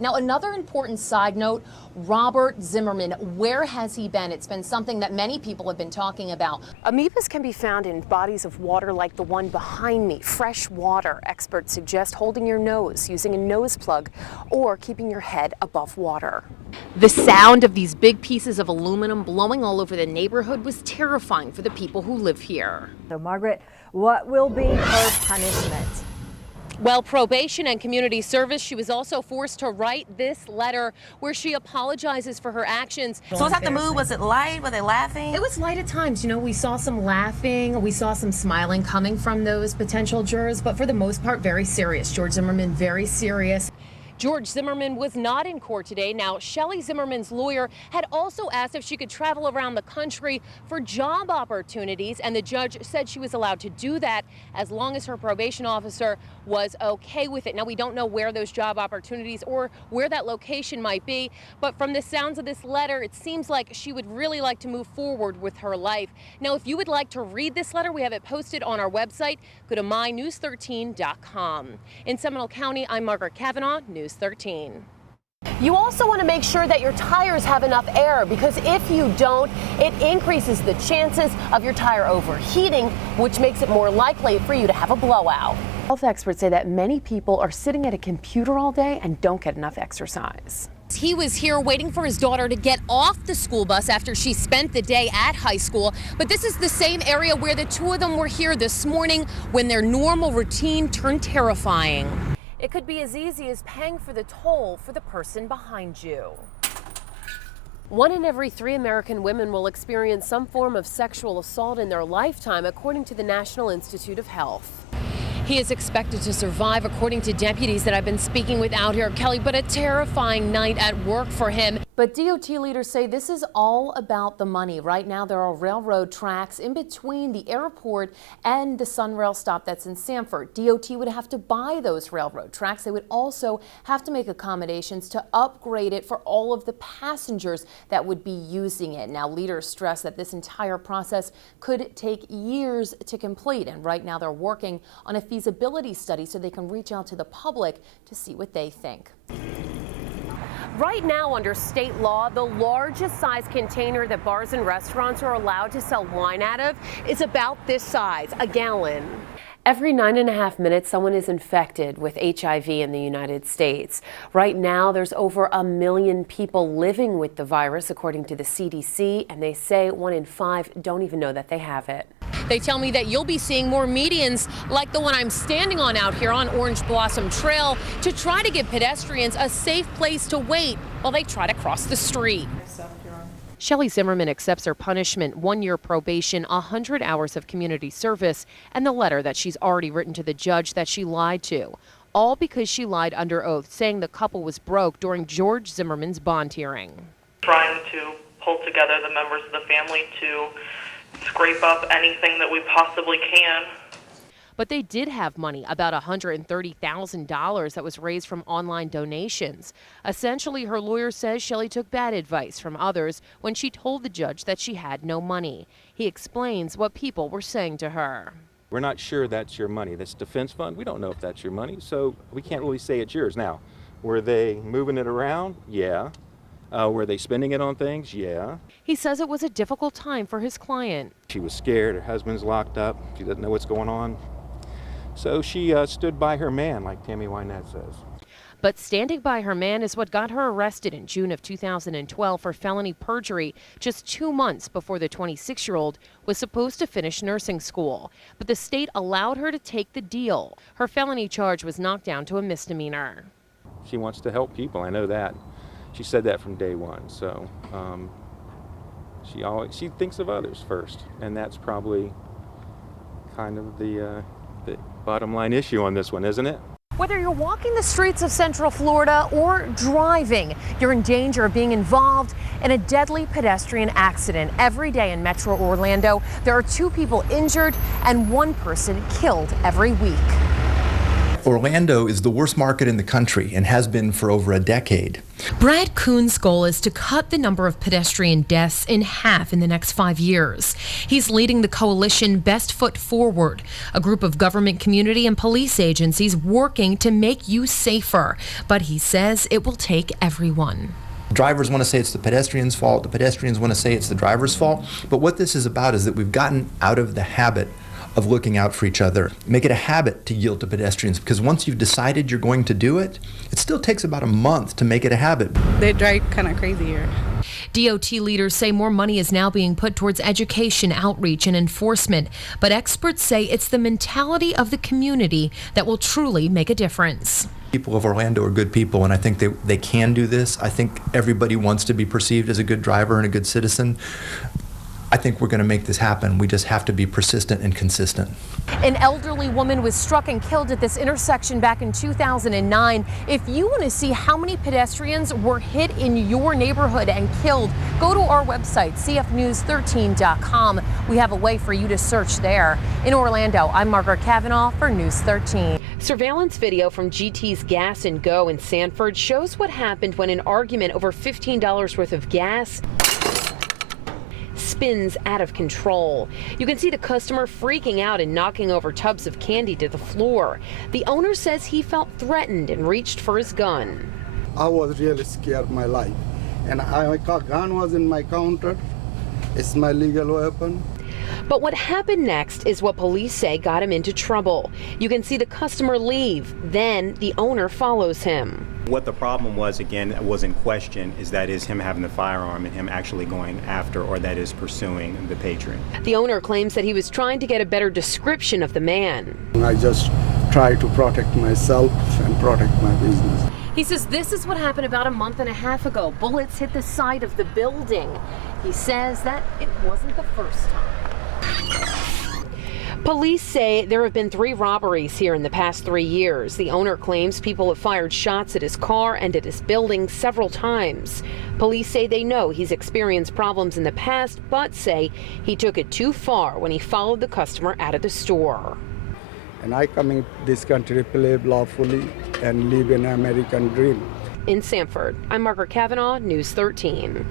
Now, another important side note, Robert Zimmerman, where has he been? It's been something that many people have been talking about. Amoebas can be found in bodies of water like the one behind me. Fresh water. Experts suggest holding your nose, using a nose plug, or keeping your head above water. The sound of these big pieces of aluminum blowing all over the neighborhood was terrifying for the people who live here. So, Margaret, what will be her punishment? Well, probation and community service. She was also forced to write this letter where she apologizes for her actions. So was that the mood? Was it light? Were they laughing? It was light at times. You know, we saw some laughing, we saw some smiling coming from those potential jurors, but for the most part, very serious. George Zimmerman, very serious. George Zimmerman was not in court today. Now, Shelley Zimmerman's lawyer had also asked if she could travel around the country for job opportunities, and the judge said she was allowed to do that as long as her probation officer was okay with it. Now, we don't know where those job opportunities or where that location might be, but from the sounds of this letter, it seems like she would really like to move forward with her life. Now, if you would like to read this letter, we have it posted on our website. Go to mynews13.com. In Seminole County, I'm Margaret Kavanagh, News 13. You also want to make sure that your tires have enough air, because if you don't, it increases the chances of your tire overheating, which makes it more likely for you to have a blowout. Health experts say that many people are sitting at a computer all day and don't get enough exercise. He was here waiting for his daughter to get off the school bus after she spent the day at high school. But this is the same area where the two of them were here this morning when their normal routine turned terrifying. It could be as easy as paying for the toll for the person behind you. 1 in every 3 American women will experience some form of sexual assault in their lifetime, according to the National Institute of Health. He is expected to survive, according to deputies that I've been speaking with out here, Kelly, but a terrifying night at work for him. But DOT leaders say this is all about the money. Right now, there are railroad tracks in between the airport and the Sunrail stop that's in Sanford. DOT would have to buy those railroad tracks. They would also have to make accommodations to upgrade it for all of the passengers that would be using it. Now, leaders stress that this entire process could take years to complete, and right now they're working on a feasibility study so they can reach out to the public to see what they think. Right now, under state law, the largest size container that bars and restaurants are allowed to sell wine out of is about this size, a gallon. Every 9.5 minutes, someone is infected with HIV in the United States. Right now, there's over 1 million people living with the virus, according to the CDC, and they say 1 in 5 don't even know that they have it. They tell me that you'll be seeing more medians like the one I'm standing on out here on Orange Blossom Trail to try to give pedestrians a safe place to wait while they try to cross the street. Shelley Zimmerman accepts her punishment, 1 year probation, 100 hours of community service, and the letter that she's already written to the judge that she lied to. All because she lied under oath, saying the couple was broke during George Zimmerman's bond hearing. Trying to pull together the members of the family to scrape up anything that we possibly can. But they did have money, about $130,000 that was raised from online donations. Essentially, her lawyer says Shelley took bad advice from others when she told the judge that she had no money. He explains what people were saying to her. We're not sure that's your money. This defense fund, we don't know if that's your money, so we can't really say it's yours. Now, were they moving it around? Yeah. Were they spending it on things? Yeah. He says it was a difficult time for his client. She was scared. Her husband's locked up. She doesn't know what's going on. So she stood by her man, like Tammy Wynette says. But standing by her man is what got her arrested in June of 2012 for felony perjury, just 2 months before the 26-year-old was supposed to finish nursing school. But the state allowed her to take the deal. Her felony charge was knocked down to a misdemeanor. She wants to help people, I know that. She said that from day one, so she thinks of others first, and that's probably kind of the bottom line issue on this one, isn't it? Whether you're walking the streets of Central Florida or driving, you're in danger of being involved in a deadly pedestrian accident. Every day in Metro Orlando, there are 2 people injured and 1 person killed every week. Orlando is the worst market in the country and has been for over a decade. Brad Kuhn's goal is to cut the number of pedestrian deaths in half in the next 5 years. He's leading the coalition Best Foot Forward, a group of government, community, and police agencies working to make you safer. But he says it will take everyone. Drivers want to say it's the pedestrian's fault. The pedestrians want to say it's the driver's fault. But what this is about is that we've gotten out of the habit of looking out for each other. Make it a habit to yield to pedestrians, because once you've decided you're going to do it, it still takes about a month to make it a habit. They drive kind of crazy here. DOT leaders say more money is now being put towards education, outreach, and enforcement. But experts say it's the mentality of the community that will truly make a difference. People of Orlando are good people, and I think they can do this. I think everybody wants to be perceived as a good driver and a good citizen. I think we're going to make this happen. We just have to be persistent and consistent. An elderly woman was struck and killed at this intersection back in 2009. If you want to see how many pedestrians were hit in your neighborhood and killed, go to our website, cfnews13.com. We have a way for you to search there. In Orlando, I'm Margaret Kavanagh for News 13. Surveillance video from GT's Gas and Go in Sanford shows what happened when an argument over $15 worth of gas spins out of control. You can see the customer freaking out and knocking over tubs of candy to the floor. The owner says he felt threatened and reached for his gun. I was really scared my life, and my gun was in my counter. It's my legal weapon. But what happened next is what police say got him into trouble. You can see the customer leave, then the owner follows him. What the problem was, again, that was in question, is that is him having the firearm and him actually going after, or that is pursuing the patron. The owner claims that he was trying to get a better description of the man. I just try to protect myself and protect my business. He says this is what happened about a month and a half ago. Bullets hit the side of the building. He says that it wasn't the first time. Police say there have been 3 robberies here in the past 3 years. The owner claims people have fired shots at his car and at his building several times. Police say they know he's experienced problems in the past, but say he took it too far when he followed the customer out of the store. And I come in this country to live lawfully and live an American dream. In Sanford, I'm Margaret Kavanagh, News 13.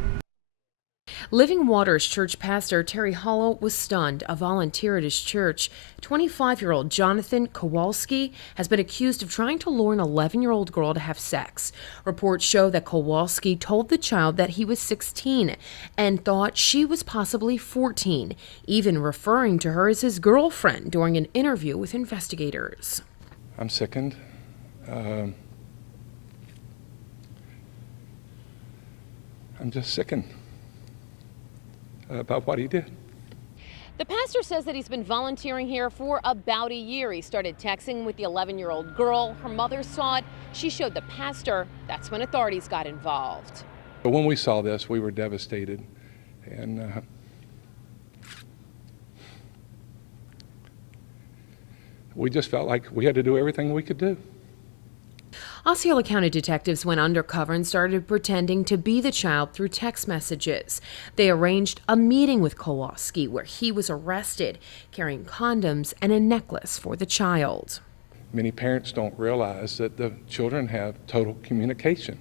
Living Waters church pastor Terry Hollow was stunned. A volunteer at his church, 25-year-old Jonathan Kowalski, has been accused of trying to lure an 11-year-old girl to have sex. Reports show that Kowalski told the child that he was 16 and thought she was possibly 14, even referring to her as his girlfriend during an interview with investigators. I'm sickened. I'm just sickened about what he did. The pastor says that he's been volunteering here for about a year. He started texting with the 11-year-old girl. Her mother saw it. She showed the pastor. That's when authorities got involved. But when we saw this, we were devastated, and we just felt like we had to do everything we could do. Osceola County detectives went undercover and started pretending to be the child through text messages. They arranged a meeting with Kowalski where he was arrested, carrying condoms and a necklace for the child. Many parents don't realize that the children have total communication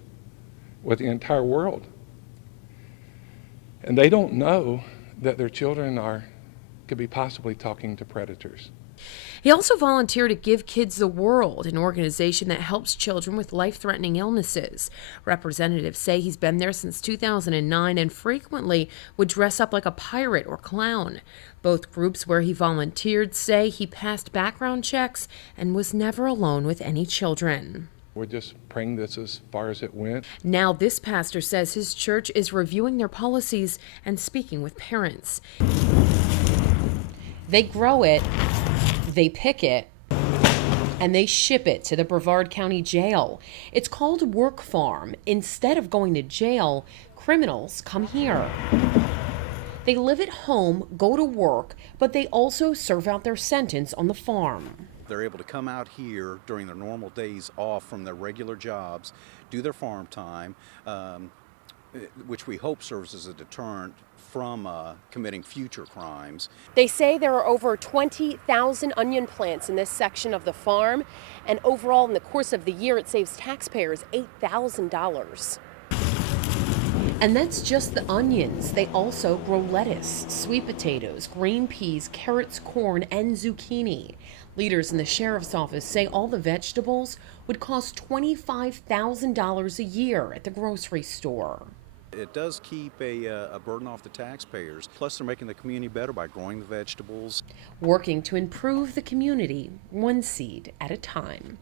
with the entire world. And they don't know that their children could be possibly talking to predators. He also volunteered at Give Kids the World, an organization that helps children with life-threatening illnesses. Representatives say he's been there since 2009 and frequently would dress up like a pirate or clown. Both groups where he volunteered say he passed background checks and was never alone with any children. We're just praying this as far as it went. Now this pastor says his church is reviewing their policies and speaking with parents. They grow it, they pick it, and they ship it to the Brevard County Jail. It's called Work Farm. Instead of going to jail, criminals come here. They live at home, go to work, but they also serve out their sentence on the farm. They're able to come out here during their normal days off from their regular jobs, do their farm time, which we hope serves as a deterrent from committing future crimes. They say there are over 20,000 onion plants in this section of the farm, and overall in the course of the year it saves taxpayers $8,000. And that's just the onions. They also grow lettuce, sweet potatoes, green peas, carrots, corn, and zucchini. Leaders in the sheriff's office say all the vegetables would cost $25,000 a year at the grocery store. It does keep a burden off the taxpayers. Plus, they're making the community better by growing the vegetables. Working to improve the community one seed at a time.